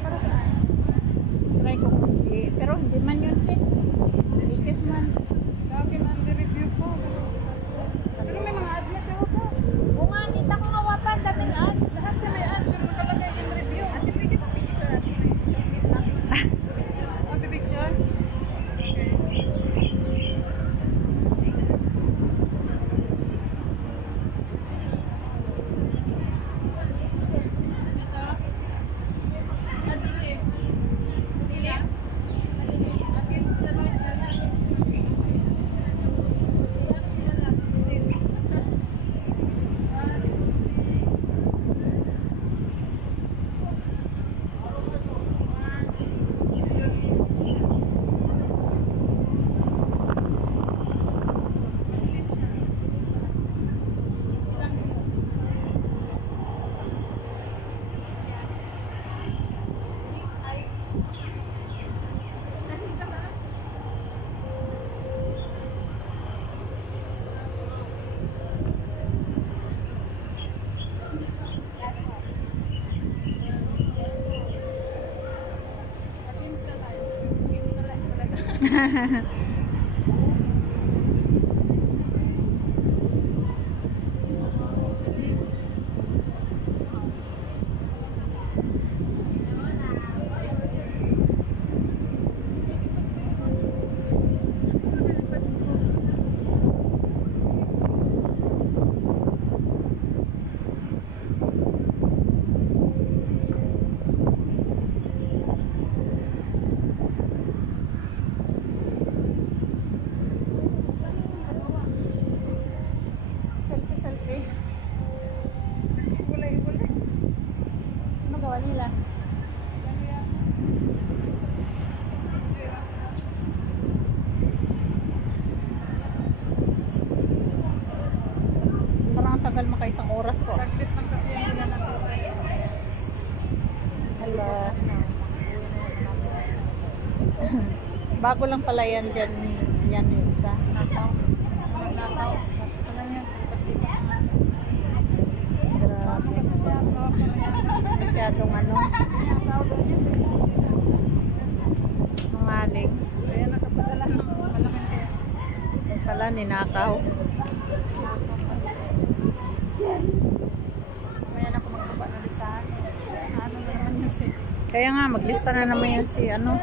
Para saan? Try ko pero hindi man yun, check. Ikis man. Sa akin, under review po. Pero may mga ads na siya po. Oo nga, kita ko nga wapan, daming ads. Lahat siya may ads, pero nakalagay in review. Ate, pwede pa picture natin. Picture? Okay. Tagal maka isang oras ko. Saglit lang kasi yan nila nandito. Hello. Bago lang pala yan dyan. Yan yung isa. Nataw. Nataw. Alam niya. Grabe. Kasi siya. Masyadong ano. Sungaling. Kaya nakapadala ng malaking kaya. Yung pala ninakaw. Maya na ako magbaba na listahan. Ano na naman yun si... Kaya nga, maglista na naman yan si ano.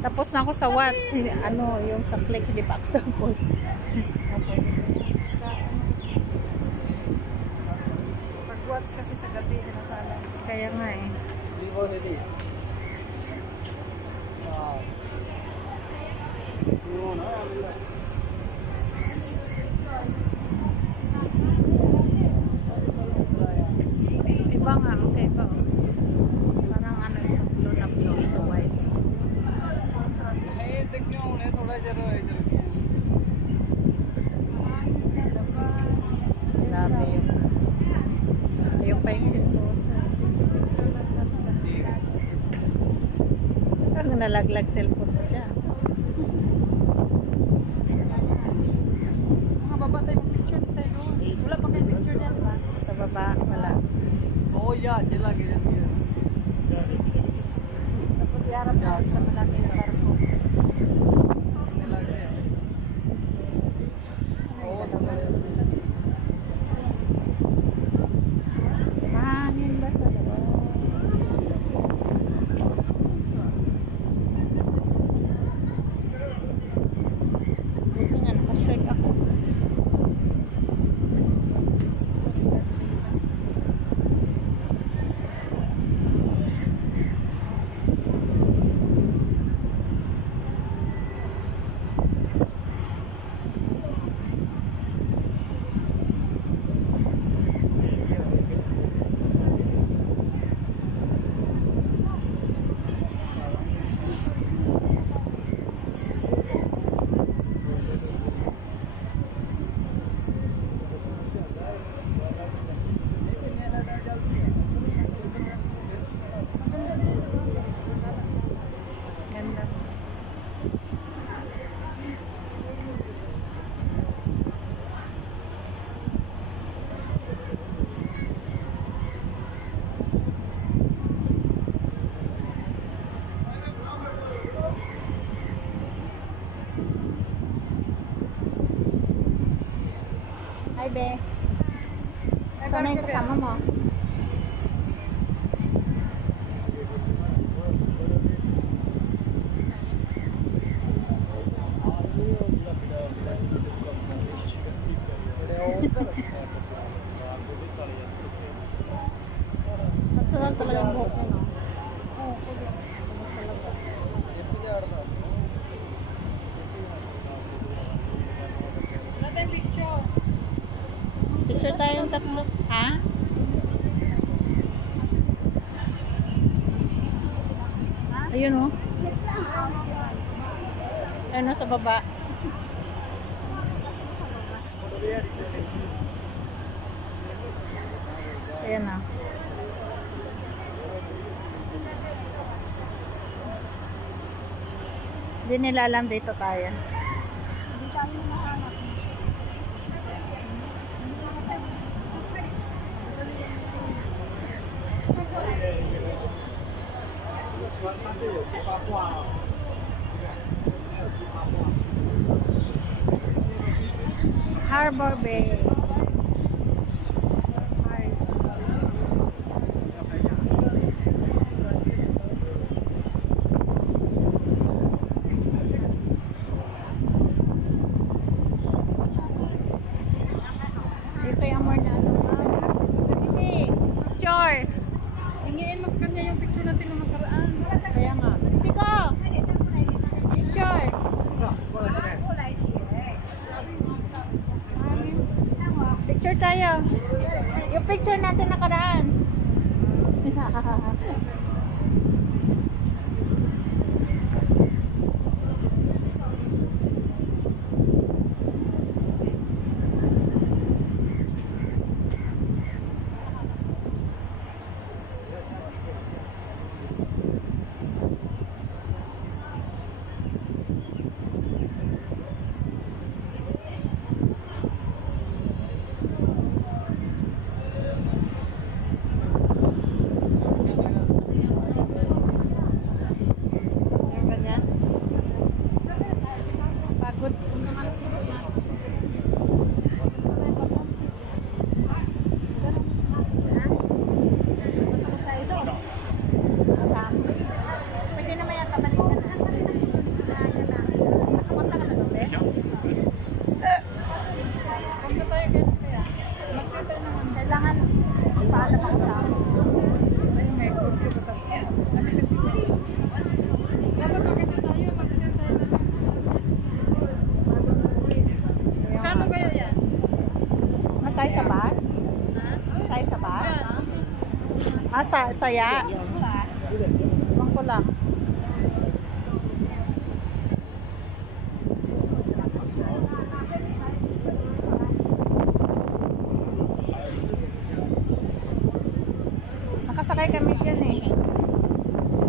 Tapos na ako sa Watts. Ano, yung sa Click, hindi pa ako tapos. Pag Watts kasi sa gabi, sinasala. Kaya nga eh. Iba nga, okay pa. Parang ano yung blue na blue, ito white. Grabe yung pa yung sinposa. Ang nalaglag cellphone mo dyan. Mga baba tayo picture tayo. Wala pa kayo picture niya, diba? Sa baba, wala. Oh yeah, dia lagi dia. Tapos iharap na sa malaki na parko. Dia lagi. Oh, Mahangin ba sa labas? Buti nga, nakashirt ako. be. Sana yung kasama mo. Natural talaga yung buhok niya, no? Oo, talaga. Wala tayong picture. Picture tayong tatlo. Ha? Ayun, oh. Ayun, oh, sa baba. Ayan na. Hindi nila alam dito tayo. Hindi tayo mahanap. Harbor Bay. Paris. Ito yung more na ano. Sisi, picture. Hingiin mo sa kanya yung picture natin nung nakaraan. Kaya nga. Sisi ko! Picture. Picture tayo. Yung picture natin nakaraan. Yung ganyan. Pagod. Pwede naman yata balikan na. Punta ka na doon, Punta tayo ganun kaya. Mag-set tayo naman. kailangan magpaalam ako sa akin. Ay, may curfew ba kasi? Ano kasi? Dapat maganda tayo. Mag-set tayo naman. Kano kaya yan? Masay sa bus? Masay sa bus? Ah, saya. Ibang ko lang. Nakasakay kami dyan eh.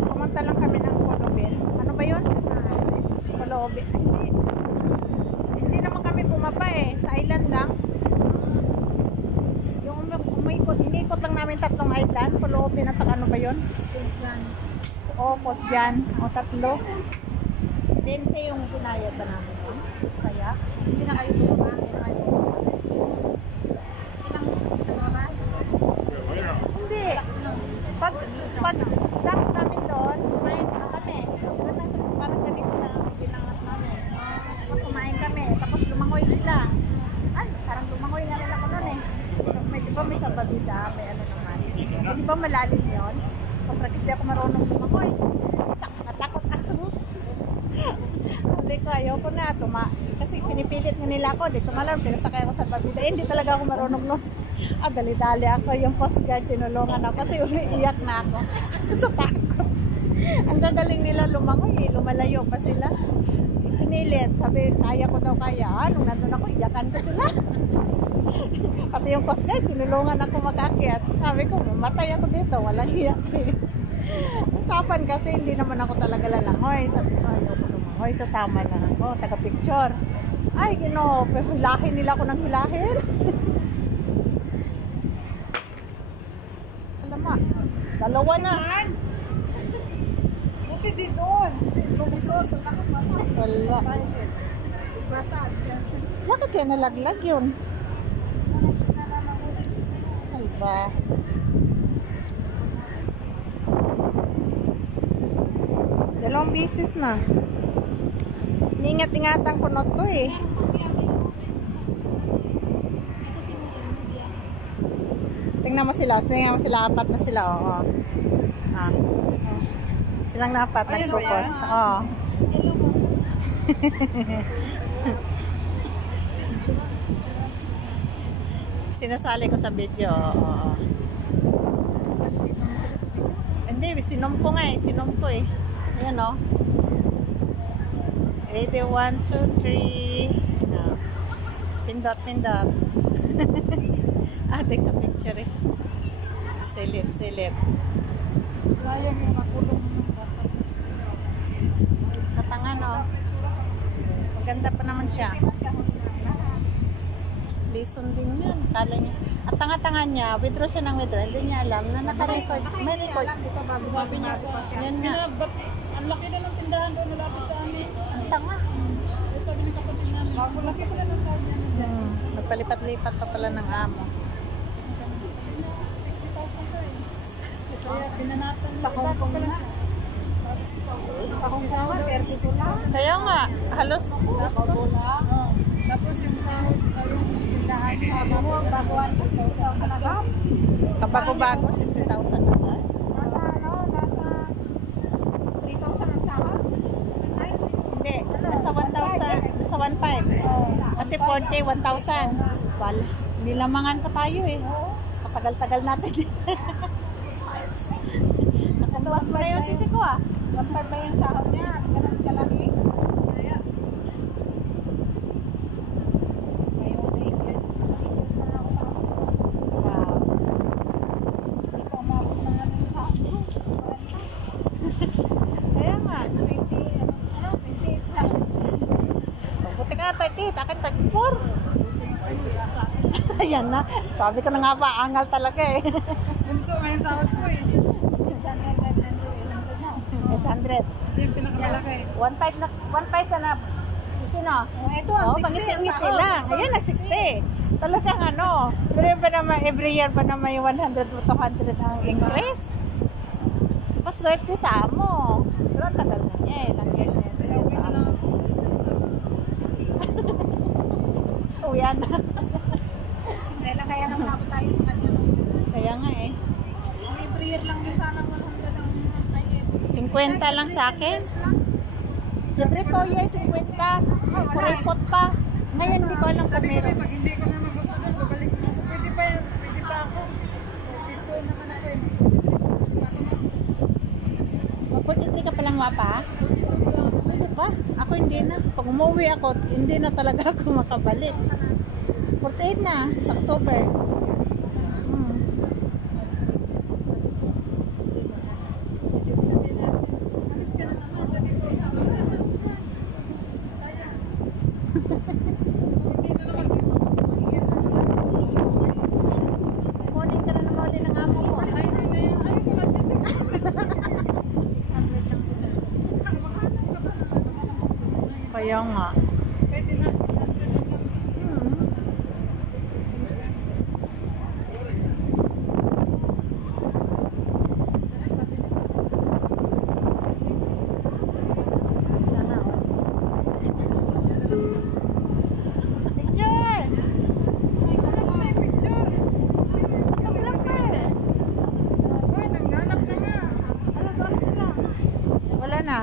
Pumunta lang kami ng Colobin. Ano ba yun? Colobin. Hindi naman kami bumaba eh. Sa island lang. Yung inikot lang namin tatlong island. Colobin at saka ano ba yun? O, Potjan. O, tatlo. 20 yung pinayad ba namin. Saya. Hindi na kayo bumaba. Hindi na kayo bumaba. Ilang sa oras? Hindi. Pag dump namin doon, kumain na kami. Doon nasa parang ganito na pinangat namin. Tapos kumain kami. Tapos lumangoy sila. Ay, parang lumangoy na rin ako noon eh. So, di ba may sababida, may ano naman. So, di ba malalim yun? Kontragis di ako marunong lumangoy. Natakot ako. Hindi ko, ayoko na. Kasi pinipilit nga nila ako. Di tumalon, pinasakay ako sa babida. Eh, hindi talaga ako marunong noon. Dali-dali ako. Yung post guard, tinulungan ako. Kasi umiiyak na ako. Sa takot. Ang gagaling nila lumangoy eh. Lumalayo pa sila. Pinilit. Sabi, kaya ko daw kaya. Nung nandun ako, iyakan ko sila. Pati yung post guard, tinulungan ako makakyat. Sabi ko, mamatay ako dito. Walang iyak eh. Usapan kasi hindi naman ako talaga lalangoy. Sabi ko, ayoko lumangoy. Sasama na ako. Taga-picture. Ay, Ginoo. Hilahin nila ako ng hilahin. Dalawa na. Buti di doon. Lumusot. Wala. Bakit kaya nalaglag yun? bahay. Dalawang bisis na. Ingat-ingatan ko na to eh. Tingnan mo sila, apat na sila. Oo. Ah. Silang na apat, nag-focus. Oo. Sinasali ko sa video. Oo. Hindi, sinom ko nga eh. Sinom ko eh. Ayan o. Ready, 1, 2, 3. No. Pindot, pindot. Take sa picture eh. Silip, silip. Sayang yung nakulong ng bata. Katangan o. Maganda pa naman siya. Lison din yan. Kala niya. At tanga-tanga niya, withdraw siya ng withdraw. Hindi niya alam na naka-record. May record. Sabi niya sa Yan nga. ang laki na ng tindahan doon nalapit sa amin. Ang tanga. Sabi ng kapatid namin, bago laki pala ng sabi namin dyan. Nagpalipat-lipat pa pala ng amo. 60,000 pa eh. Kaya pinanatan Sa Hong Kong na. Sa Hong Kong na, 30,000. Kaya nga, halos Tapos yung sahod, yung tindahan niya, baguhan ko 60,000 na lang. kabago-bago, 60,000 na ba? Nasa 3,000 ang sahod. Ay, Hindi, nasa 1,000, nasa 1,500. Kasi 40, 1,000. Wala, nilamangan pa tayo eh. Mas katagal-tagal natin. Nakasuwas mo na yung sisi ko ah. 1,500 ba yung sahod niya? Ganun kalaki. Kaya, i-juice na ako sa ako. Wow. Hindi pa umabot na nga ng sahod ko. 40. Kaya nga. 28 lang. Buti ka 30, akin 34. Ayan na. Sabi ko na nga ba, angal talaga eh. Bunso, may sahod ko eh. Saan nga 700 na? 800. Ito yung pinakamalaki. 1,500 na, 1,500 ka na. Sino? Ito ang Oo, 60 pangiti-ngiti lang. Ayan, nag-60. Talagang ano, pero ba naman, every year ba naman yung 100 to 200 ang increase? Paswerte sa amo. Pero ang tagal na niya eh. Ilang years na yun sila sa amo. Oh, yan. Kaya naman ako tayo sa kanya. Kaya nga eh. Ang every year lang din sana 100 ang 50 lang sa akin. Siyempre 2 years, 50. Kuripot pa. Ngayon, hindi ko alam kung meron. Pag hindi ko naman gusto doon, babalik mo. Pwede pa yan. Pwede pa ako. Dito naman ako eh. Mag-43 ka palang wapa? Pwede pa. Ako hindi na. Pag umuwi ako, hindi na talaga ako makabalik. 48 na, sa October. Alis ka na naman. Sabi ko, Morning ka na naman ulit ng amo ko. ay, ayaw ko na dyan. 600 lang. Kaya nga. Pwede na. Sana oh. Picture! Picture. Photographer! Ay, naghanap na nga. Saan sila? Wala na.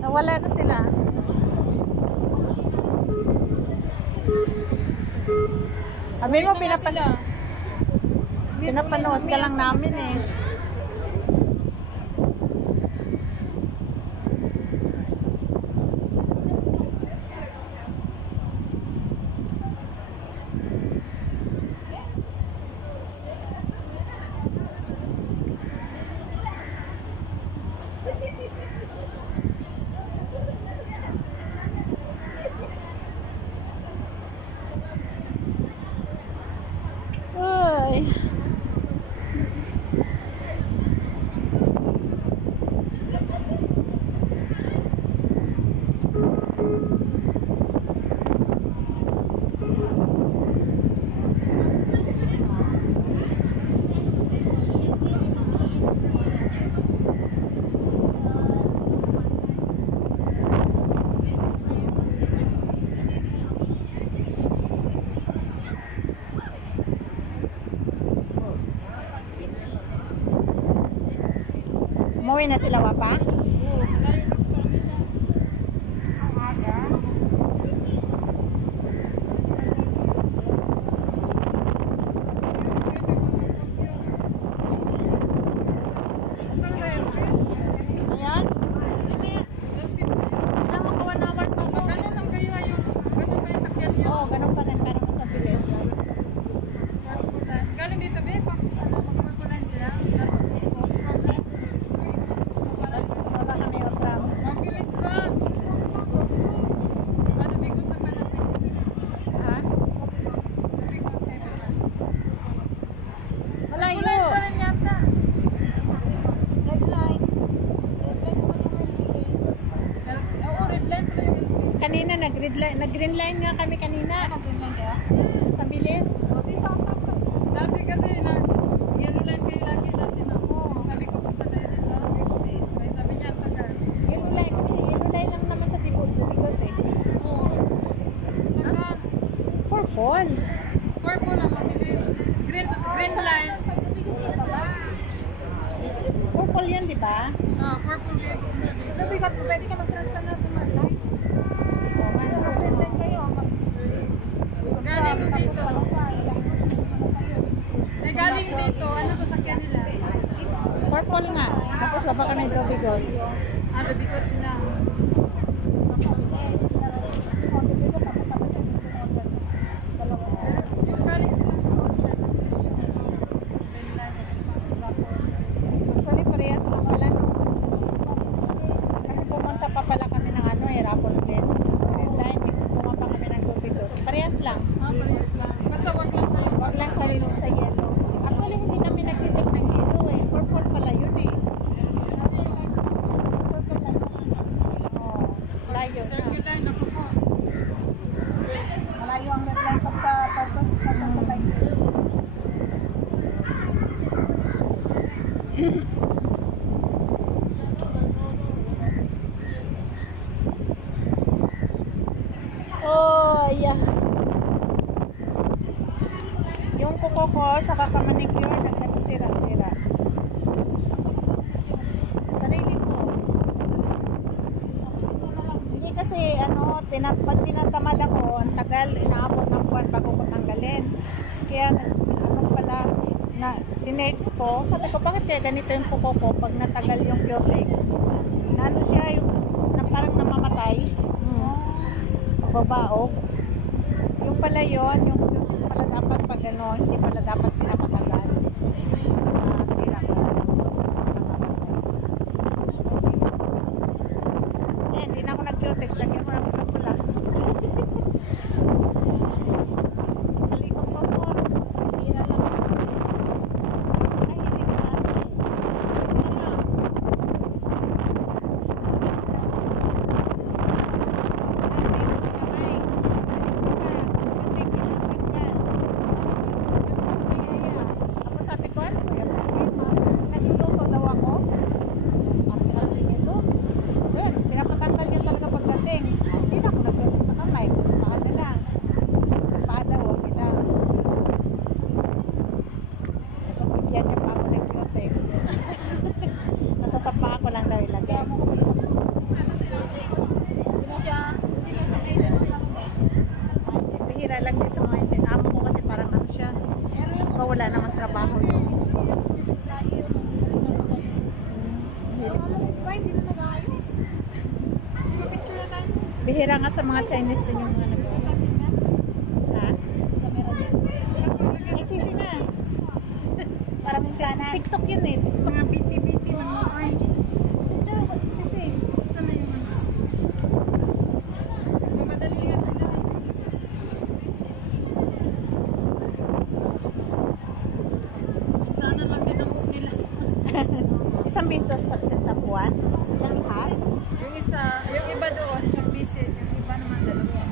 Nawala na sila. Amin mo, pinapanood ka lang namin eh. Ay. Umuwi na sila wapa? Oo, malayo kasi sa kanila. Ang aga. Ayan. Ilang makawanawar pa mo. Ganun lang kayo yung ganun pa yung sakyan niyo. Oo, ganun pa rin. Parang mas mabilis. Purpulan. Galing dito be, pag magpurpulan sila. Tapos Baba kami o tram. mabilis lang. Ano, bigot na pala pwede. Ha? Bigot na pala. Malayo. Purpulan pa rin yata. Red light. Oo, red line pala yung Philippines. Kanina nag-green line nga kami kanina. Sa bilis. Dati kasi na yellow line kayo lagi dati na. Sabi ko punta kayo dito. May sabi niya ang tagal. Yellow line kasi yellow line lang naman sa dibot eh. Oo. Naka Purple. purple ang mabilis. Green line. Purple yun, di ba? Purple wave. Sa dabigat, pwede ka mag-transfer na ito mag-line. Sa mag-green line kayo. Galing dito. May galing dito. Ano sasakyan nila? Purple nga. Tapos baba kami Dobigot. Bikot sila. Yung galing sila sa Actually, parehas lang pala, no? Kasi pumunta pa pala kami ng Rapol Place. Green line, pumunta pa kami ng Dobigot. Parehas lang. parehas lang. Basta wag lang tayo. Wag lang sa yellow. Actually, hindi kami nagtitik ng yellow eh. Purple pala yun eh. Kasi Oh, layo na. circle line ako po. Malayo ang red line pag sa purple sa circle line. Oh, yeah. Yung kuko ko sa kakamanicure sira-sira. Sarili ko. Hindi kasi pag tinatamad ako, ang tagal, inaabot ng buwan bago ko tanggalin. Kaya sinerts ko, sabi ko, bakit kaya ganito yung kuko ko pag natagal yung Purex? Ano siya, na parang namamatay. Babaog. Yung pala yun, yung mas pala dapat pag hindi pala dapat pinapatagal. Sira pala. Eh, hindi na ako nag-Purex. Lagyan mo ng pula. Kalikot pa mo. Hira lang. Ay, hindi ka. Sige na. Tapos sabi ko, ano ko yung problema? Nagluluto daw ako. Arte-arte nito. Yun, pinapatanggal niya talaga pagdating. Hindi na ako naglutok sa kamay. Paa na lang. Sa paa daw, okay lang. Tapos bigyan niya pa ako ng Purex. Nasa sa paa ko lang daw ilagay. Bihira lang din sa mga engine. Amo ko kasi parang ano siya. Pero wala namang trabaho yun. Hindi na nag-aayos. Bihira nga sa mga Chinese din yung mga ha? Nagsisi na. Parang sana. TikTok yun eh. Mga BT-BT mga ay. Sisi. Saan na yung ano? Nagmamadali nga sila. Sana lang din ang nila. Isang beses sa buwan. Silang lahat. Yung isa, yung iba doon, yung pieces, yung iba naman dalawa.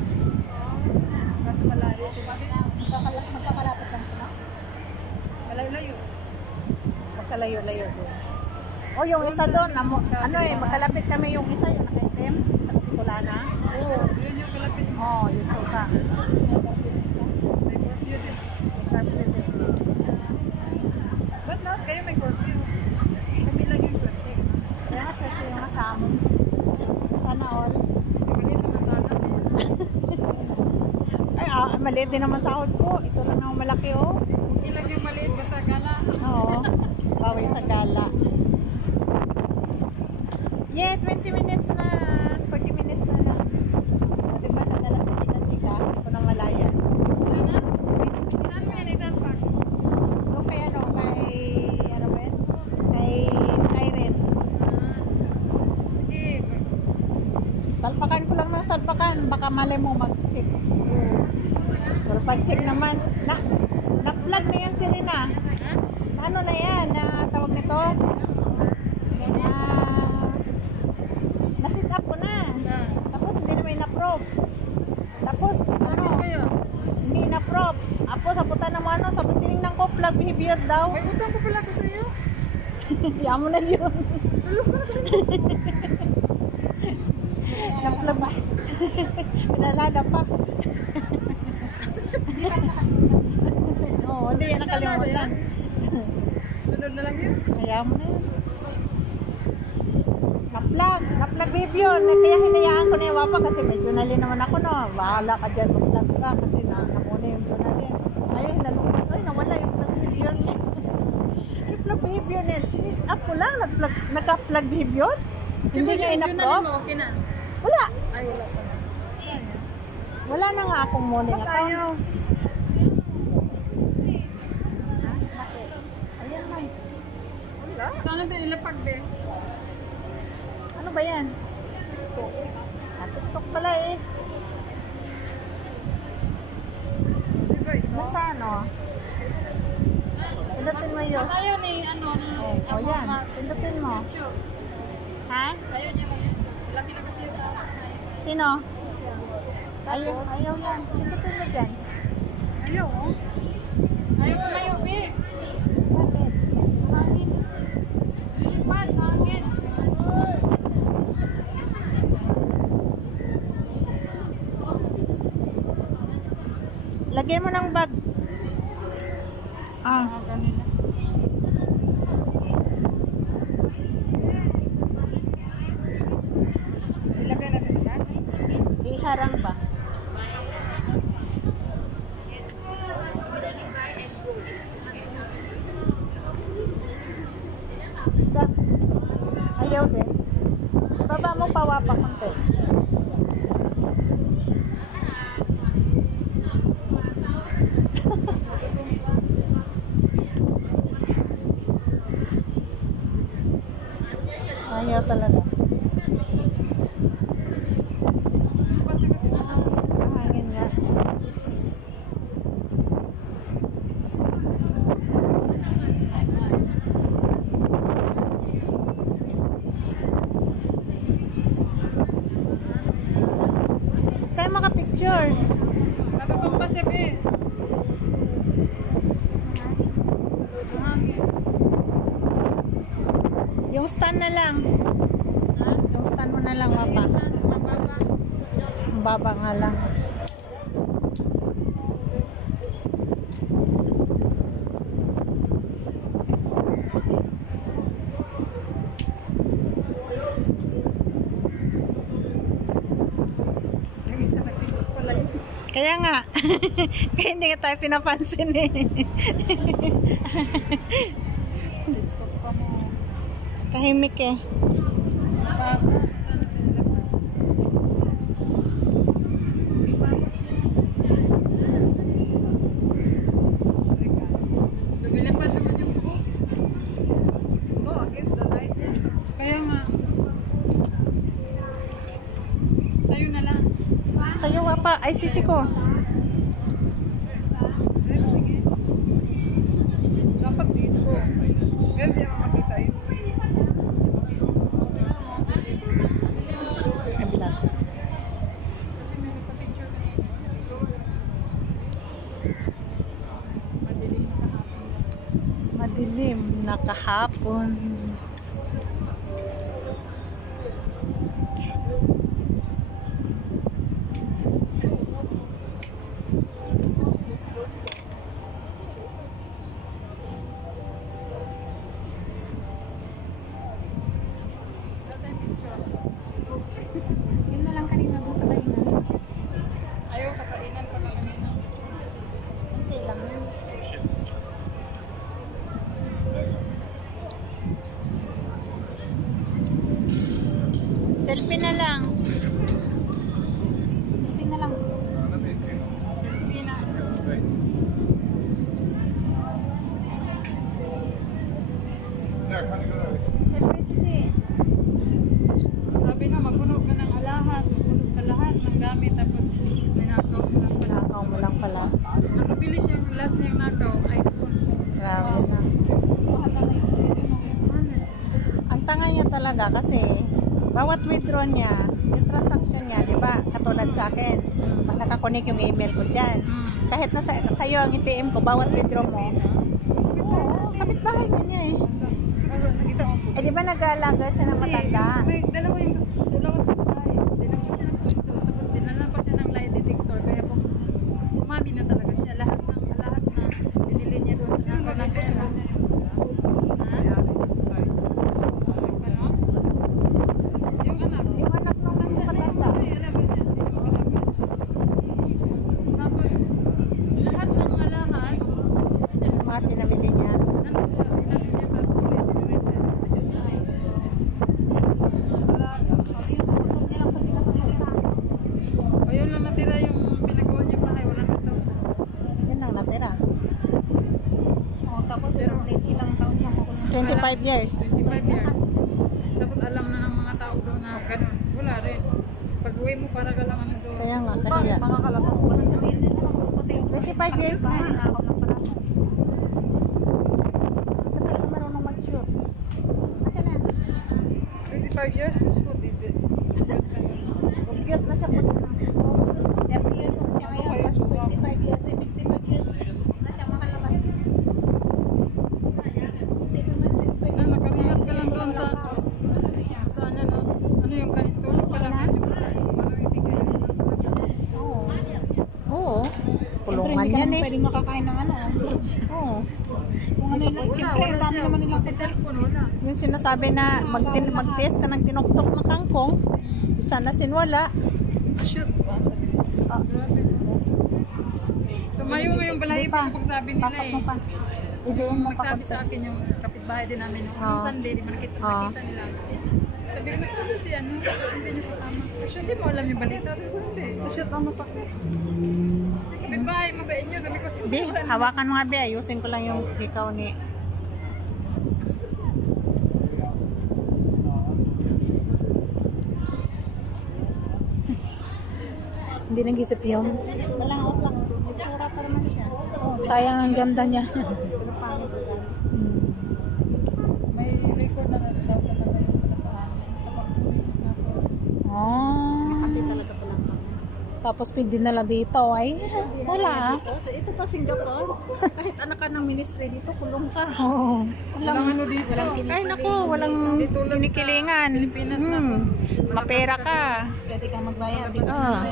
Mas malayo. Magkakalapit lang sila. Malayo-layo. Magkalayo-layo doon. O yung isa doon, magkalapit kami yung isa, yung nakaitim. Kulana. Oo, yun yung kalapit mo. Oh, yung suka. May curfew din. Ba't lahat kayo may curfew? Kami lang yung swerte. maliit din naman sahod ko. Ito lang naman malaki, oh. Okay lang yung maliit, basta gala. Oo. Bawi sa gala. Yeah, 20 minutes na. 40 minutes na lang. O, diba, nadala sa chika-chika. Hindi ko na malaya. Ilan na? Saan mo yan? Isang pack? Doon kay ano, ano ba yun? Kay Skyrim. Sige. Salpakan ko lang ng salpakan. Baka mali mo mag-check. Pero pag-check naman, na-plug na yan si Rina. Ano na yan? Na tawag nito? Na-sit up ko na. Tapos hindi naman in-approve. Tapos, ano? Kayo? Hindi in-approve. Tapos, sabutan naman ano, sabi tinignan ko, plug behavior daw. May utang ko pala ko sa iyo. Kaya mo na yun. Na-plug ba? Pinalala pa. Oo, hindi yan nakalimutan. Sunod na lang yun. Kaya mo na yun. Na-plug behavior. Kaya hinayaan ko na yung wapa kasi may journalin naman ako, no. Bahala ka dyan, mag-plug ka kasi namuna yung journalin. Ayun, hinalunod. Ay, nawala yung plug behavior niya. Yung plug behavior niya, sinit up ko lang, nagka-plug behavior. Hindi niya in-approve. Okay na. Wala. Ay, wala pa na. Wala na nga akong morning account. Ayaw. Ayan man. Saan natin ilapag, be? Ano ba yan? TikTok. TikTok pala eh. Nasa ano? Pindutin mo yun. Ayaw ni, ano, ni... O yan. Pindutin mo. YouTube. Ha? Ayaw niya mag-YouTube. Laki na kasi sa... Sino? Ayaw yan. Pindutin mo dyan. Ayaw, oh. Ayaw ko na yun, be. Bakit? Lilipad sa hangin. Lagyan mo ng bag. Ganun lang. Ilagay natin sa bag. Iharang ba? Ayaw din. Baba mo pawapa konti. Ayaw talaga. Hangin nga. Tayo makapicture. Natutumba siya, be. Yung stand na lang. Yung stand mo na lang, mapa. Mababa. Ang baba nga lang. Yung isa nagtikot pala yun. Kaya nga. Kaya hindi nga tayo pinapansin eh. TikTok pa mo. Kahimik eh. Bago. Saan natin ilapag? Lumilipad naman yung buhok. No, against the light. Kaya nga. Sa'yo na lang. Sa'yo wapa. Ay, sisi ko. Dapat dito. Pero di naman makita yun. Kabila. Kasi may nagpa-picture kanina. Madilim na kahapon. Madilim na kahapon. Ayaw sa kainan pa kanina. Ninakaw mo lang pala. Nakaw mo lang pala. Nakabili siya yung last niyang nakaw, iPhone. Grabe na. Ang tanga niya talaga kasi bawat withdraw niya, yung transaction niya, di ba? Katulad sa akin, nakakonek yung email ko dyan. Kahit na sa'yo ang ATM ko, bawat withdraw mo, oo, kapitbahay mo niya eh. Eh di ba nag-aalaga siya ng matanda? May dalawa sa bahay. Dinala siya ng Kristo. Tapos dinala pa siya ng lie detector. Kaya po, umami na talaga siya. Lahat ng alahas na binili niya doon sa nakaw na po siya. Ha? Ano? Yung anak. Yung anak naman yung matanda. Ay, alam mo niya. Tapos, lahat ng alahas, Yung mga pinamili niya. nandun sa inalim niya sa police. O yun lang natira yung pinagawa niya bahay, 100,000. Yun lang natira. Oh, tapos ilang taon siyang kukunin. 25 years. 25 years. Tapos alam na ng mga tao doon na ganun. Wala rin. Pag uwi mo para ka lang ano doon. Kaya nga, kaya. Mga kalabas. Wala sabihin nila magpuputi. 25 years na. Nakaw lang pala. Ba't talaga marunong mag-shoot? Akin na. 25 years, Diyos ko, dito. Cute na siya po. 30 years old siya ngayon. Plus 25 years. 55 years na siya makalabas. Isipin mo 25 Na, years. nakarehas ka lang doon sa ano yung kahit tulog ka lang kasi ano hindi kayo. Oo. Oo. Siyempre, Kulungan hindi ka yan naman eh. pwedeng makakain ng ano. Oo. Kung ano yun, siyempre, ang dami naman nilang May cellphone, wala. Yung sinasabi na mag-test ka ng tinuktok na kangkong, isa na sinwala. Shoot. Grabe. Tumayo nga yung balahibo Hindi pa. ko pagsabi nila Pasok eh. mo pa. Idiin mo pa Magsabi sa konti. akin yung kapitbahay din namin yung Oo. Sunday, di ba nakita Oo. nila. Sabi ko, sabi si ano, hindi niyo kasama. Hindi mo alam yung balita. Sabi ko, hindi. Shit, ang masakit. Kapitbahay mo sa inyo. Sabi ko, Be, hawakan mo nga be. Ayusin ko lang yung ikaw ni... Hindi nag-isip yun. Walang utak. Itsura pa naman siya. Sayang ang ganda niya. Pero pangit ko lang. may record na daw talaga yung pala sa pag-uwi na po. Oh. Makati talaga pa lang. Tapos dinala dito ay wala. Ito pa Singapore. Kahit anak ka ng ministry dito, kulong ka. Oo. Walang ano dito. Ay nako, walang Dito lang sa pinikilingan. Pilipinas na. Mapera ka. Pwede kang magbayad. Ah,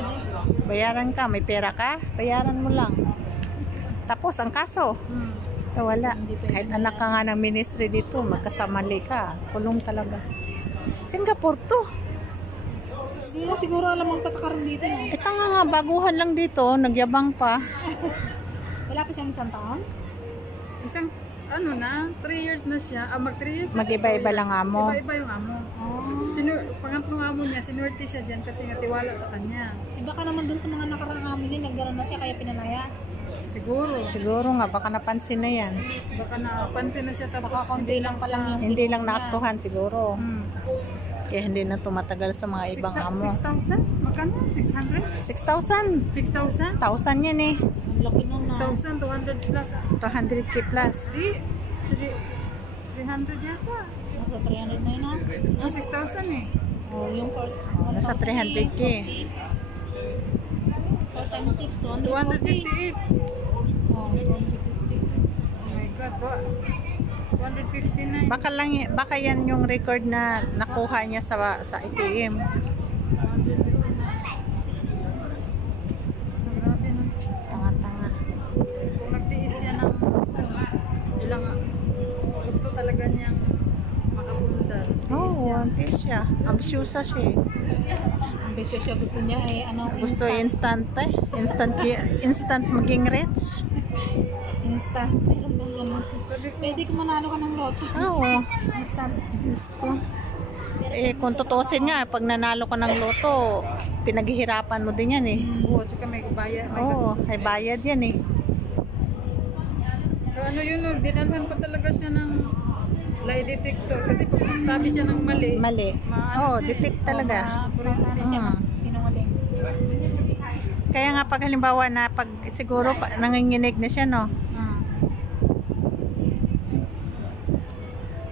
bayaran ka. May pera ka, bayaran mo lang. Tapos ang kaso, ito wala. Kahit anak ka nga ng ministry dito, magkasamali ka. Kulong talaga. Singapore to. Hindi na siguro alam ang patakaran dito. No? Ito nga baguhan lang dito, nagyabang pa. Wala pa siyang isang taon? Isang, ano na, 3 years na siya. Mag 3 years na. Mag-iba-iba lang amo. Iba-iba yung amo. Pangatlong amo niya, sinuwerte siya dyan kasi nga tiwala sa kanya. Eh baka naman dun sa mga nakarang amin din, naggalan na siya kaya pinalayas. Siguro. Siguro nga, baka napansin na yan. Baka napansin na siya tapos Baka konti lang pa lang yung Hindi lang naaktuhan siguro. Hmm. Kaya hindi na tumatagal sa mga ibang amo. 6,000? Magkano? 600? 6,000. 6,000? 1,000 yan eh. ang laki nun na. 6,200 plus. 200k plus. Di, 300 yata. Nasa 300 na yun ha? Ah, 6,000 eh. Oh, yung Nasa 300k. 4 times 6, 240. 258. Oh, 250. Oh my God, 259. Baka yan yung record na nakuha niya sa ATM. Grabe no. Tanga-tanga. Kung nagtiis siya ng ilang gusto talaga niyang makapundar. Oo, hindi siya. Ambisyosa siya eh. Ambisyo siya, gusto niya eh, ano, Gusto instant eh. Instant maging rich. instant. Meron bang ganun? Pwede kung manalo ka ng loto. Oo. Instant. Diyos ko. Eh, kung tutusin nga, pag nanalo ka ng loto, pinaghihirapan mo din yan eh. Oo, tsaka may bayad. May Oo, may bayad yan eh. So, ano yun, no, dinalhan pa talaga siya ng lie detector. Kasi pag sabi siya ng mali, Mali. maano Oo, siya eh. detect talaga. Ano siya, Mm. sinungaling. Kaya nga pag halimbawa na pag siguro nanginginig na siya, no?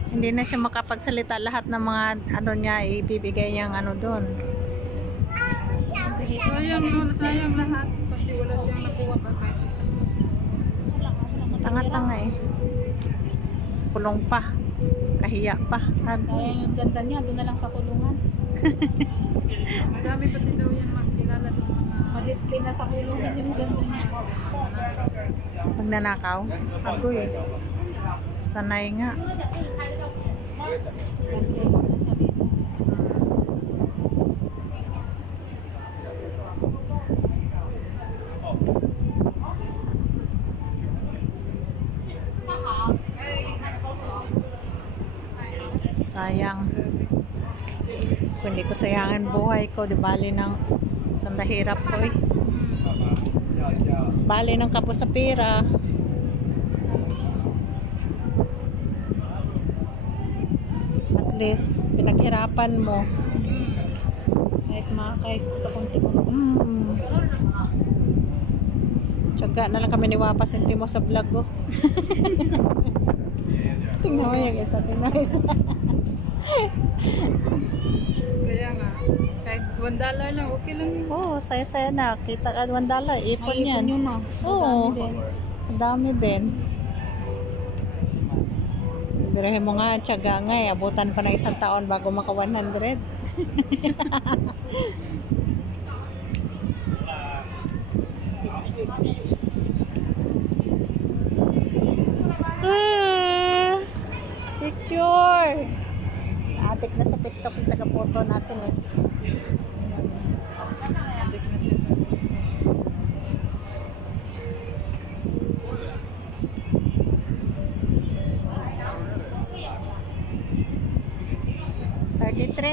Hindi na siya makapagsalita, lahat ng mga ano niya ibibigay niyang ano doon. Sayang lahat. Pati wala siyang nakuha pa kahit isa. Tanga-tanga eh. Kulong pa. Kahiya pa. Kaya yung ganda niya, doon na lang sa kulungan. Madami pati daw yan makilala ng mga... Ma-display na sa kulungan yung ganda niya. Magnanakaw. Agoy. Sanay nga. Sayang. Kung hindi ko sayangin buhay ko, di bali ng hirap ko eh. Bali ng kapos sa pera. At least, pinaghirapan mo. Kahit kapunti-punti. Tsaga na lang kami ni Wapa Sentimo sa vlog ko. Tingnan mo yung isa, tingnan mo isa. Kaya nga, kahit $1 lang, okay lang yun. Oo, saya-saya na. Kita ka $1, ipon yan. Ipon yun na. Oo, Madami din. ang dami din. Birahin mo nga, tsaga nga eh. Abutan pa ng 1 taon bago maka 100. Picture! Adik na sa TikTok yung taga-photo natin eh. Adik na siya sa...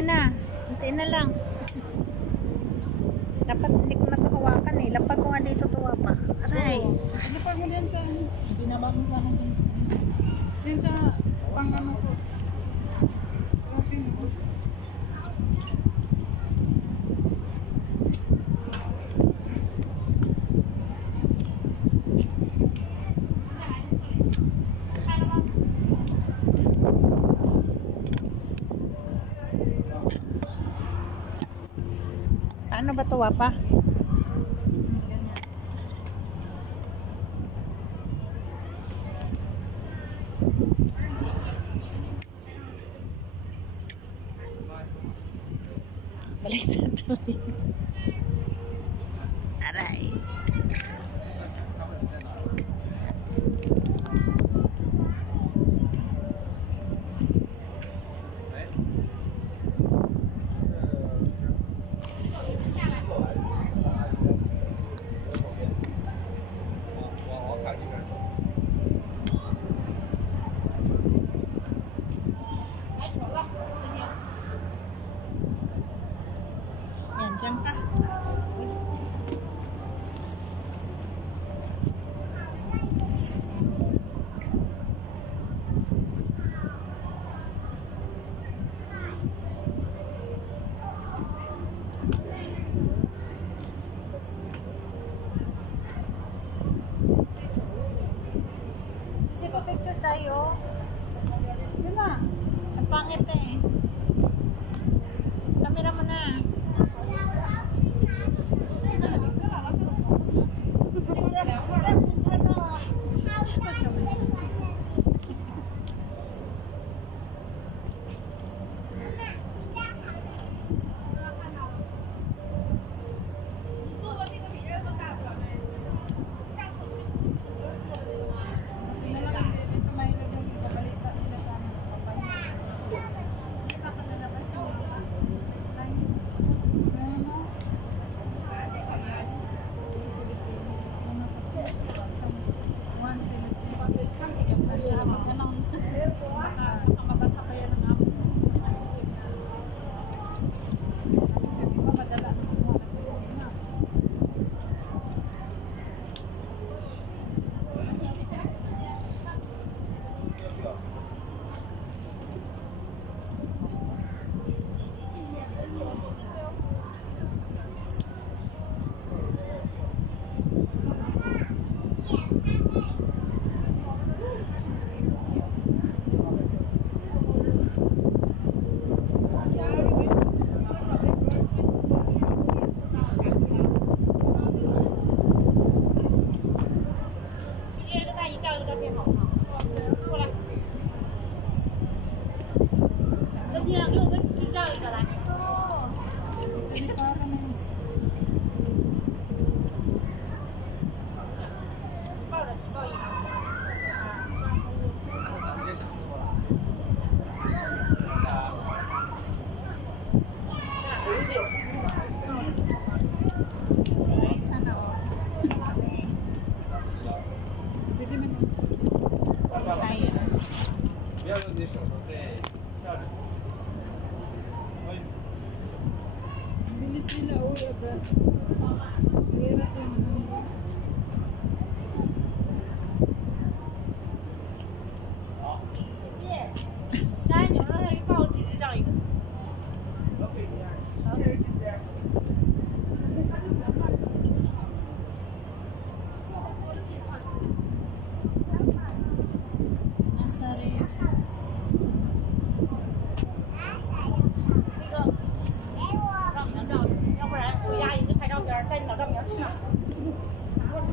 na. Hinti na lang. Dapat hindi ko na ito hawakan eh. Lapag ko nga dito tuwa pa. Aray. Ano pa mo din sa... Binabago ka lang din. Din sa pang-ano ko. Okay mo. Ano ba tuwa pa? Balik sa tuloy. Aray. Yan, dyan ka. Sisi, pa-picture tayo. Yun na. Ang pangit eh. Kamera mo na.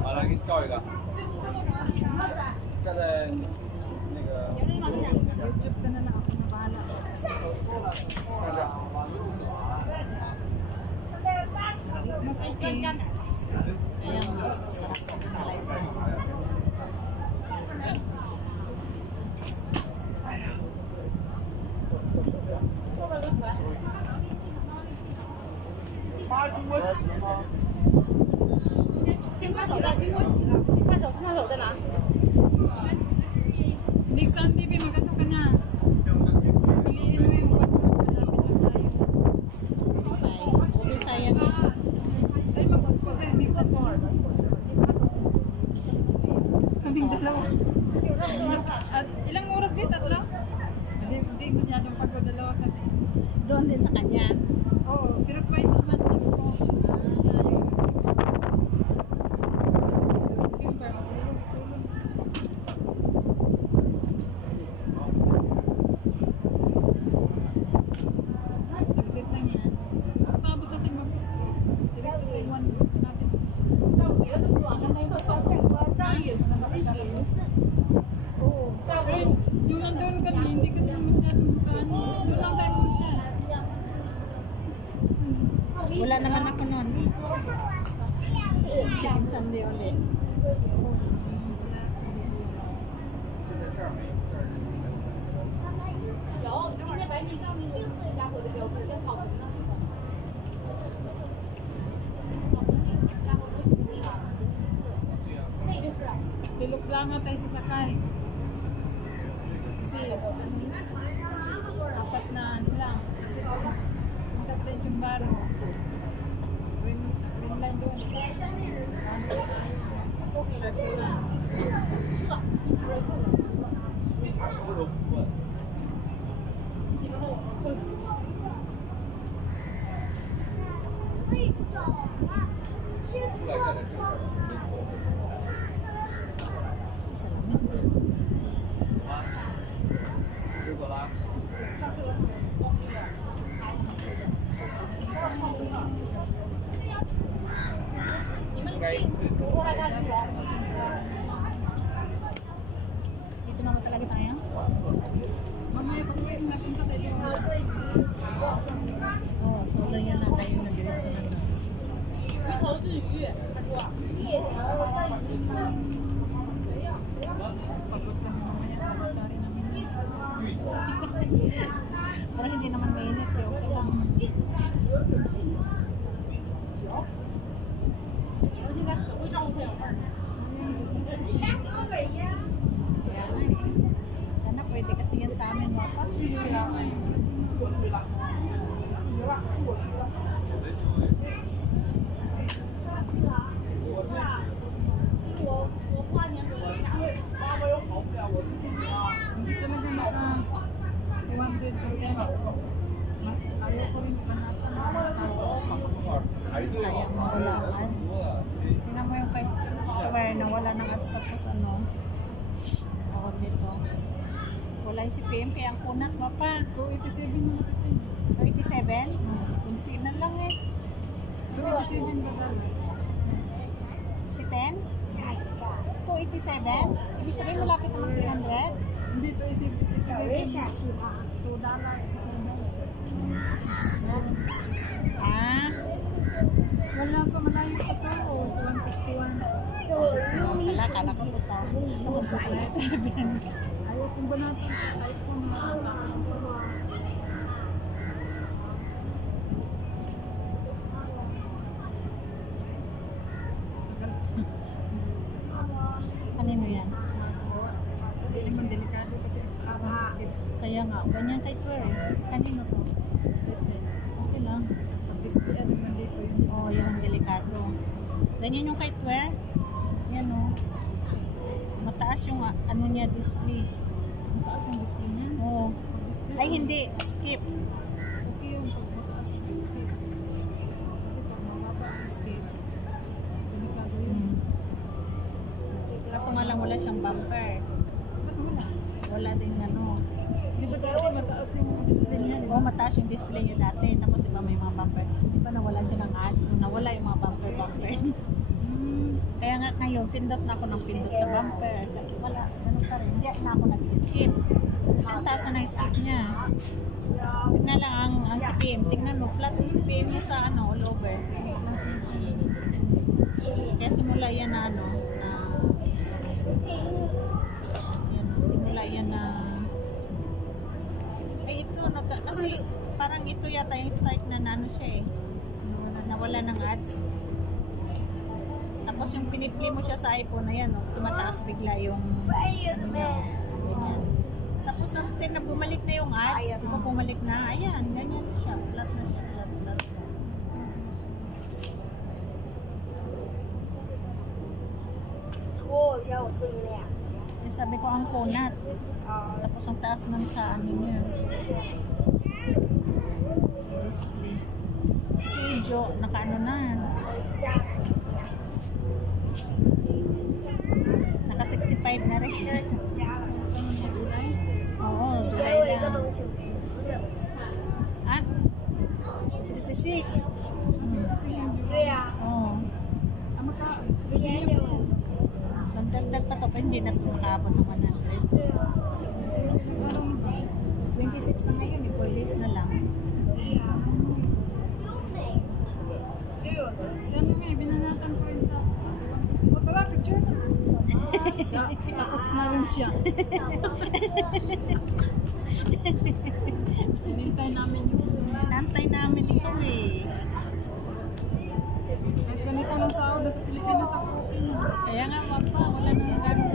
好了，给你照一个。站在那个。 YouTube ka na lang ako na bahala. 站这儿。 Mas okay. Ayan, sarap ka ng live. Next Sunday, maganda ka na. Piliin mo yung malapit na tayo. Okay, sayang. Ay, mag-kuskus na yung next Sunday. Kaming dalawa. At ilang oras din? Tatlo? Hindi masyadong pagod. Dalawa kami. Doon din sa kanya. Oo, pero twice a month kami po. Siya yung December, matulog. Saglit lang yan. Tapos natin mag-kuskus. Diretso tayo 1 week natin. Maganda yung pasok. Oo. Pero yung nandun kami, hindi kami masyadong magkano. Doon lang tayo masyad. Wala naman ako nun. Chicken Sunday ulit. Tilok lang nga tayo sa sakay. Kasi, apat na ano lang. Kasi, ang tatlo yung baro. Ring line doon. Circle lang. Dito naman talaga tayo. Mamaya pag-uwi natin sa tayo. Oo, solo yan na tayo na diretso na doon. Pagod kami mamaya. Pagkari namin. Pero hindi naman mainit yun. Okay lang. Kaya nga eh. Sana pwede kasi yan sa amin mapa. Hindi talaga maka 200 sa 10. Ayaw ko rin panatan. Sayang mo wala ang ads. Tingnan mo yung kahit where na wala ng ads tapos ano. Tawag dito. Wala yung si PMP ang kunat mapa. 287 naman sa 10. 87? Kunti na lang eh. 287 ba talaga? Si 10? 287? Ibig sabihin malapit naman 300? Hindi, 287. $2. Ah, Wala pa, malayo pa to. 161. wala, kala ko ito. Tapos 87. Ayaw kung ba natin sa iPhone na Kanino yan? hindi naman delikado kasi skip. Kaya nga, ganyan kay Twer eh. Kanino to? Okay lang. Display naman dito yun. Oo, yun ang delikado. Ganyan yung kay Twer. Yan o. Mataas yung ano niya, display. Mataas yung display niya. Oo. Display. Ay, hindi. Skip. Okay yung pag mataas yung skip. Kasi pag mababa ang skip, delikado yun. Kaso nga lang wala siyang bumper. Ba't wala? Wala din ano. Di ba dati mataas yung display niya? Oo, mataas yung display niya dati. Tapos iba may mga bumper. Di ba nawala siya ng ads? Nung nawala yung mga bumper. Kaya nga nga ngayon, pindot na ako ng pindot sa bumper. Kasi wala, ganun pa rin. Hindi na ako nag-skip. Kasi ang taas na skip niya. Tignan lang ang CPM. Tingnan mo, flat yung CPM niya sa ano, all over. Kaya simula yan na ano, yan, simula yan na ito, kasi parang ito yata yung start na ano siya eh. Nawala ng ads. Tapos yung pinipli mo siya sa iPhone na yan, tumataas bigla yung ano niya, ganyan. Tapos after na bumalik na yung ads, di ba bumalik na, ayan, ganyan na siya, flat na siya, flat. Eh, sabi ko ang kunat. Tapos ang taas nun sa ano niya. Sa display. Si Jo, nakaano na. Naka 65 na rin. Oo, July lang. Ah? 66. Oo. Dagdag pa to, pero hindi na ito makaabot ng 100. 26 na ngayon, 4 days na lang. Siya mo nga, binanatan ko rin sa siya, tapos na rin siya. Hinintay namin yung Nantay namin ikaw eh. kahit ganito ng sahod sa Pilipinas sa cooking. Kaya nga mapa, wala nang gano'n.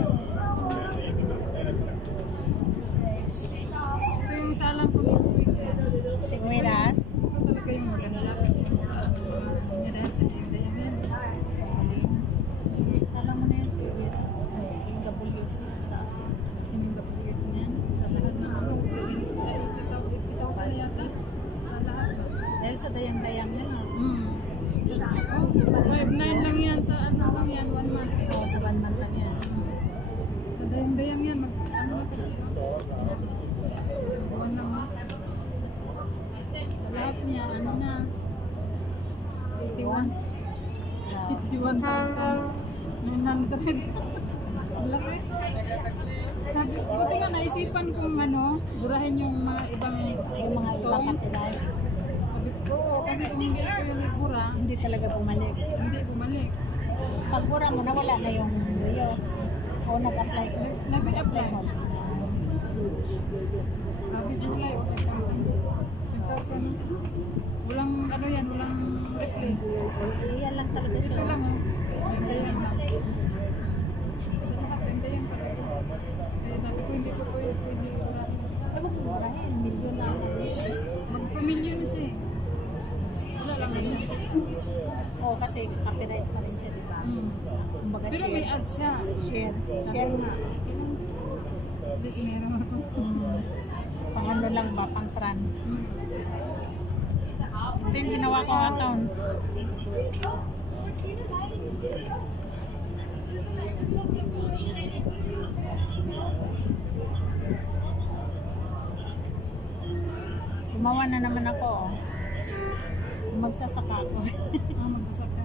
Ito yung salang ko ng weekend. Si Ueras. Ito talaga yung maganda kasi niya dahil sa dayan yan. Sala mo na yan si Ueras. Yung WC. Taas yan. Yung WS niyan. Sa lahat ng ano. Sa 80,000 yata. Sa lahat. Dahil sa dayang-dayang yan. Oh, 5,900 lang yan sa ano lang yan, 1 month. Oo, sa 1 month lang yan. Sa dayang-dayang yan, ano na kasi oh. Buwan lang ha. Sa lahat niya, ano na. 81,900. Ang laki. Sabi, buti nga naisipan kong ano, burahin yung mga ibang Yung mga ibang song. kapitay. Sabi ko, kasi kung hindi ko yung ibura, Hindi talaga bumalik. hindi bumalik. Pag bura mo na, wala na yung Rios. O nag-apply ko. Nag-apply. mo. Sabi July, 5,000. 5,000. Walang ano yan, walang reply. Yan lang talaga Ito siya. lang oh. Gandayan lang. Sa lahat, gandayan pa rin. Kaya sabi ko, hindi ko pwede urahin. Ay, wag mo burahin. Milyon na ako. Magpamilyon na siya eh. Wala lang na siya. Oo, kasi copyright pa rin siya, di ba? Kumbaga Pero may share. ads siya. Share. Sabi Share ko nga. nga, ilang? At least meron ako. Pang ano lang ba? Pang tran. Ito yung ginawa kong account. Gumawa na naman ako. Magsasaka ako. Magsasaka.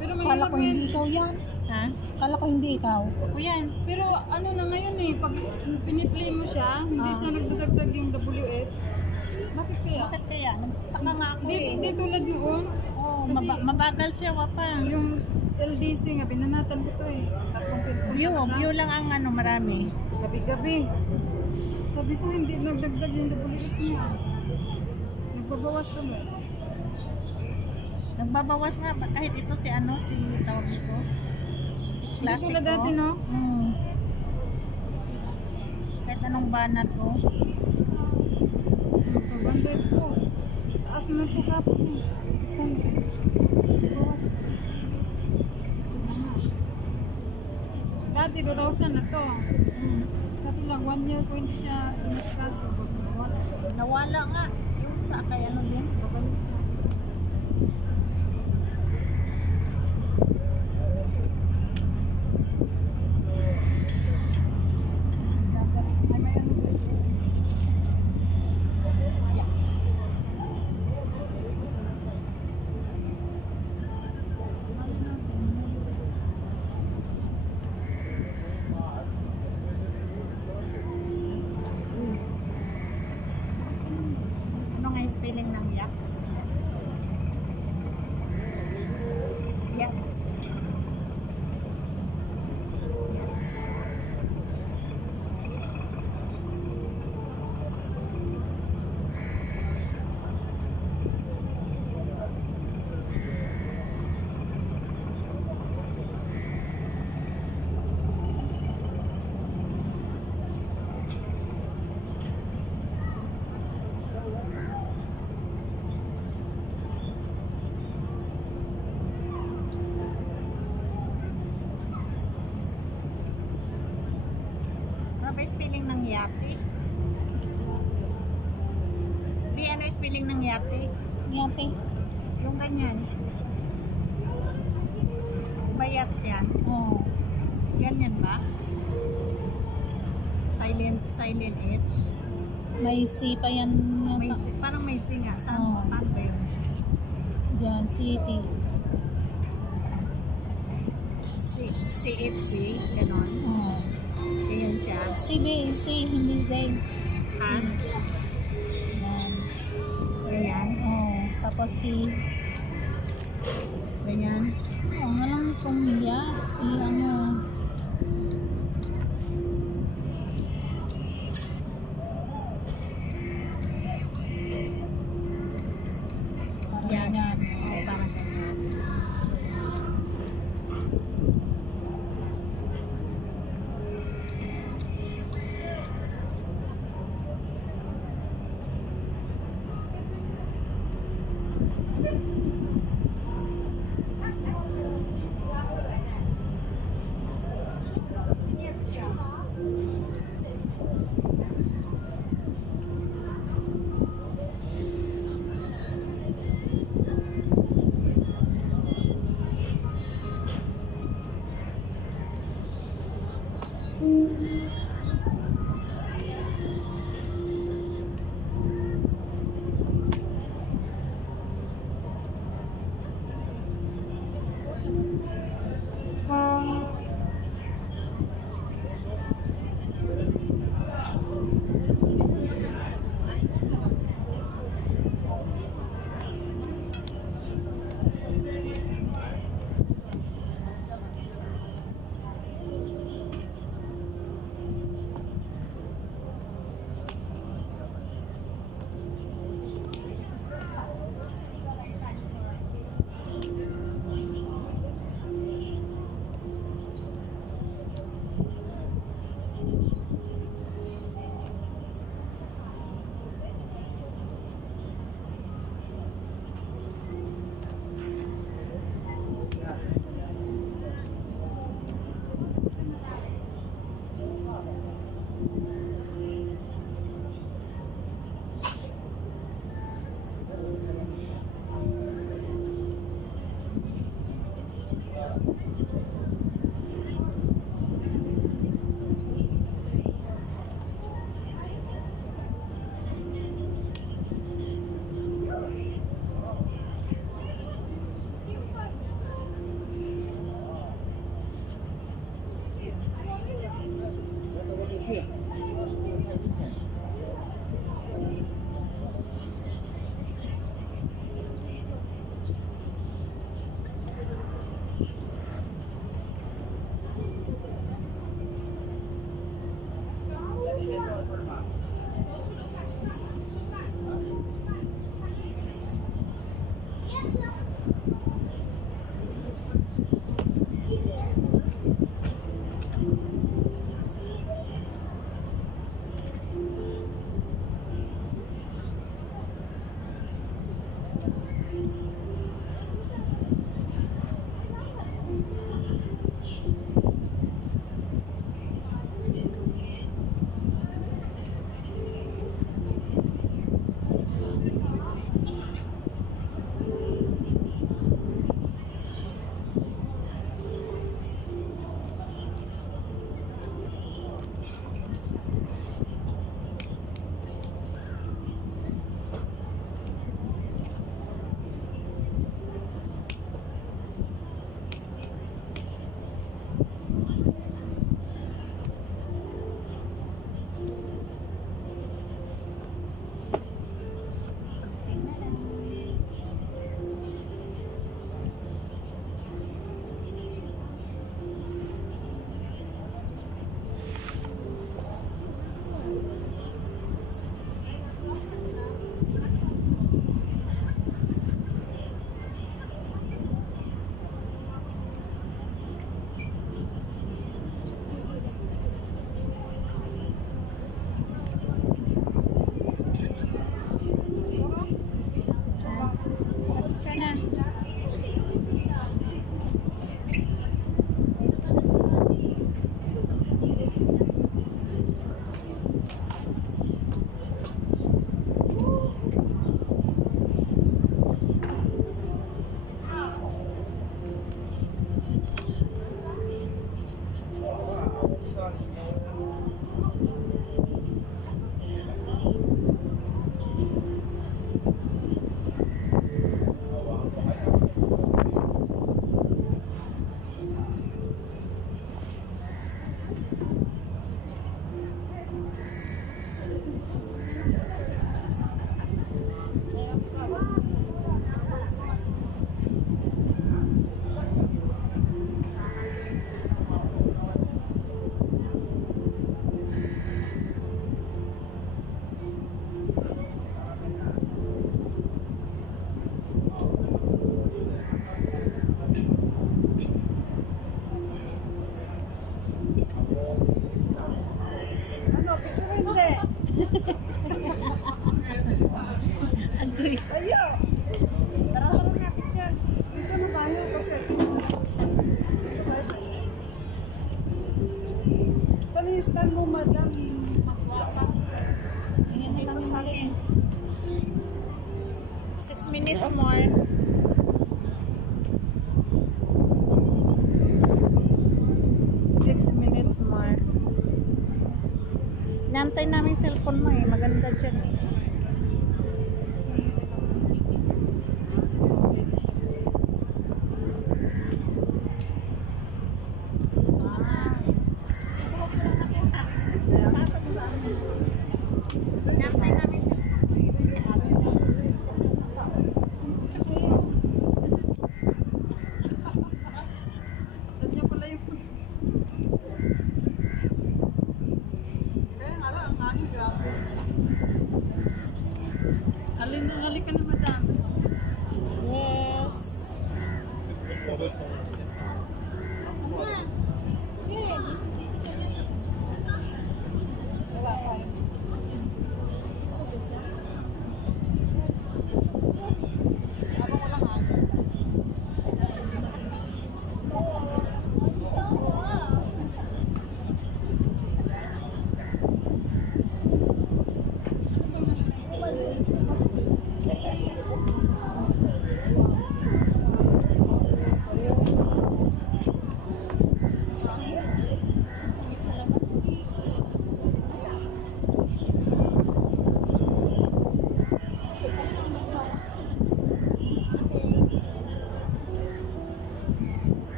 Pero may Kala ko iba hindi yan. ikaw yan. Ha? Kala ko hindi ikaw. O yan. Pero ano na ngayon eh, pag piniplay mo siya, hindi siya nagdadagdag yung WH. Bakit kaya? Bakit kaya? Nagtaka nga ako eh. Hindi tulad noon. Oh, mabagal siya, wapa. Yung LDC nga, binanatan ko to eh. Tatlong cellphone. View lang ang ano, marami. Gabi-gabi. Sabi ko hindi nagdagdag yung WH niya. Nagbabawas kami. Nagbabawas nga, kahit ito si ano, si tawag nito. Si Hindi Classic tulad dati ko. no? Kahit anong banat ko. Magpabanda ito. Taas naman po kapon eh. 600. Bawas. Dati 2,000 na to. Kasi lang 1 year ko hindi siya inakaso. Nawala nga. Sa kay ano din. Babalik siya. Ay, may ano ba siya? spelling ng yachts? Yachts. Yachts. Ano ba yung spelling ng yate? Di, ano yung spelling ng yate? Yate. Yung ganyan. Ba yachts yan? Oo. Ganyan ba? Silent H. May C pa yan. May, yata. parang may C nga. Saan? Oo. Paano ba yun? Diyan, city. CHC, ganon. Oo. Ganyan siya. C, hindi Z. Ha? Yan. Ganyan. Oo. Tapos T. Ganyan. Oo, nga lang kung yes, ano. Parang Yan. yan. Oo, parang ganyan. Tayo! Tara na, picture. Dito na tayo kasi dito tayo. Saan yung stand mo, madam? Magwapa. Dito sa akin. 6 minutes more. 6 minutes more. Inantay namin yung cellphone mo eh. Maganda dyan eh. Inantay namin yung Kanya pala yung food. Alin ka na, madam. yes.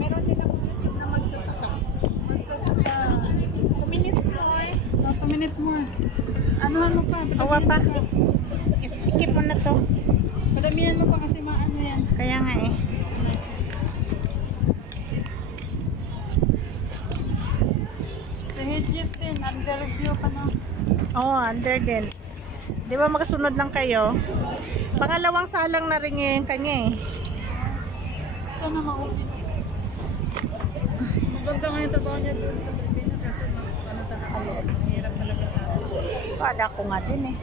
Meron din akong YouTube na magsasaka. 2 minutes more. 2 minutes more. Ano pa? Awa pa. Ikip mo na to. Padamihan mo pa kasi maano yan. Kaya nga eh. The hedges din, under review pa na. Oo, under din. Di ba makasunod lang kayo? Pangalawang salang na rin yung kanya eh. Sana mauwi. Maganda nga yung trabaho niya doon sa Pilipinas kasi ano talaga, mahirap talaga sa akin. Pada ko nga din eh.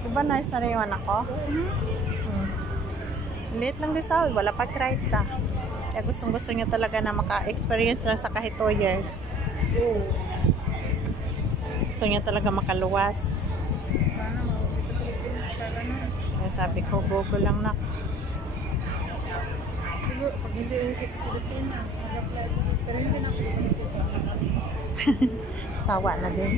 Di ba nurse na rin yung anak ko? Late lang din sa wala pa right ta. Kaya gustong-gusto niya talaga na maka-experience lang sa kahit 2 years. Gusto niya talaga makaluwas. Sana mauwi sa Pilipinas para na. Kaya sabi ko, gogo lang na. Siguro, pag hindi okay sa Pilipinas, mag-apply ko. Pero hindi na ako okay sa Sawa na din.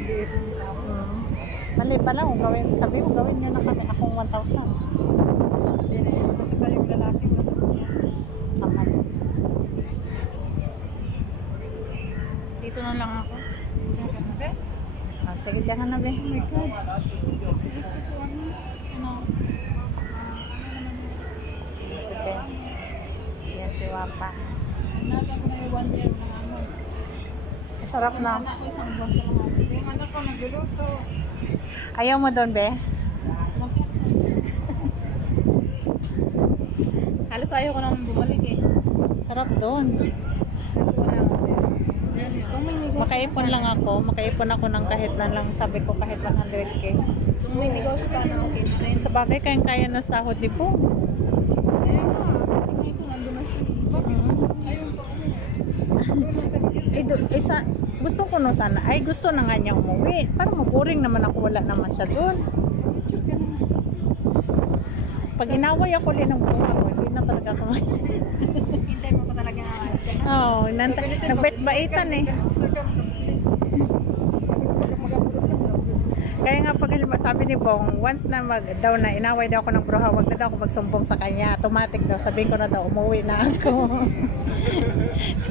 Mali pala, kung gawin nyo na kami akong 1,000. Hindi na yun. At saka yung lalaki mo. Tamad. Dito na lang ako. Diyan ka na, be? Ah, sige, dyan ka na, be. Oh my God. Gusto ko ano? Sige. Ayan si Wapa. Nasa ko na yung 1 year na ano. Sarap na. Anak ko isang buwan kalahati. Yung anak ko nagluluto. Ayaw mo doon, be? Halos ayaw ko nang bumalik eh. Sarap doon. Kasi wala nga pera. Kung may negosyo Makaipon lang ako. Makaipon ako ng kahit na lang, sabi ko kahit 100k. Kung may negosyo sana okay na rin. Sa bagay, kaya na sahod di po. Ayun nga, tingnan ko nandun na siya. Ayun pa ako. Gusto ko no sana. Ay, gusto na nga niya umuwi. Parang maboring naman ako. Wala naman siya doon. Pag inaway ako rin ng buha ko, hindi na talaga ako. Hintay mo pa talaga na ayos ka na. Oo, nagbait-baitan eh. Kaya nga pag sabi ni Bong, once na daw na inaway daw ako ng bruha, wag na daw ako magsumbong sa kanya. Automatic daw, sabihin ko na daw, umuwi na ako.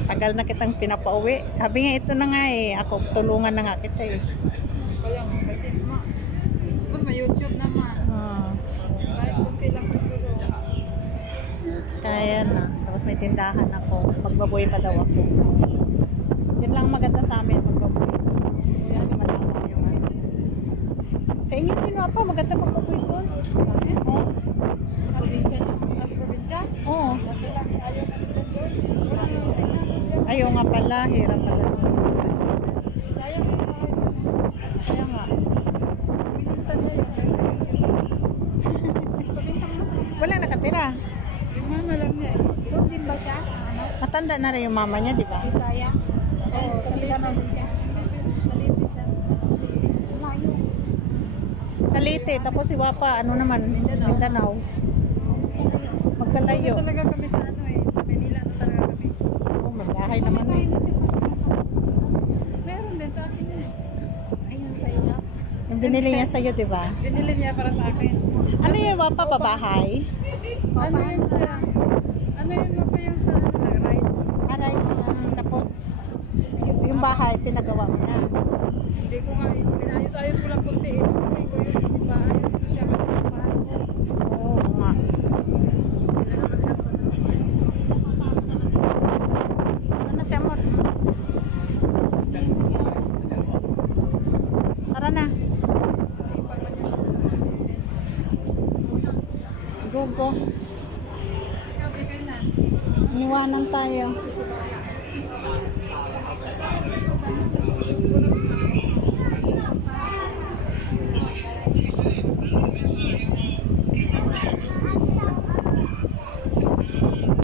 Tagal na kitang pinapauwi. Sabi nga, ito na nga eh. Ako, tulungan na nga kita eh. Kaya nga, kasi tapos may YouTube naman. Kahit kunti lang siguro. Kaya na. Tapos may tindahan ako. Magbaboy pa daw ako. Yun lang maganda sa amin, magbaboy. Kasi malawak yung ano. Sa inyo din pa, maganda magbaboy doon. Oo. Probinsya niya. Nasa probinsya? Oo. Kasi lang, ayaw na dito doon. Wala nang tingnan. Ayaw nga pala, hirap pala doon sa Prinsipan. Sayang yung bahay doon. Kaya nga. Pininta niya yun. Wala nakatira. Yung mama lang niya eh. Doon din ba siya? Ano? Matanda na rin yung mama niya, di ba? Bisaya? Oo, sa Mindanao din siya. Saliti siya. Layo. Sa Leyte, tapos si Wapa, ano naman, Mindanao. Magkalayo. Dito talaga kami sa ano eh. Sa Manila na talaga kami. Oh, magbahay naman eh. Kain na siya pa sa Meron din sa akin yun. ayun sa iyo. Yung binili niya sa'yo, di ba? Binili niya para sa akin. Ano yung Wapa, pabahay? Ano yun siya? Ano yun mo pa yung sa ano na rides? Alright, tapos yung bahay, pinagawa mo na. Hindi ko nga, pinayos-ayos ko lang kunti eh. Pagkamay ko yun, ipaayos ko siya kasi yung mahal ko. Oo nga. Hindi na naman gasta na. Sana si Amor. Tara na. Kasi pag man niya kasi Go, go. ikaw, bigay na. Iniwanan tayo.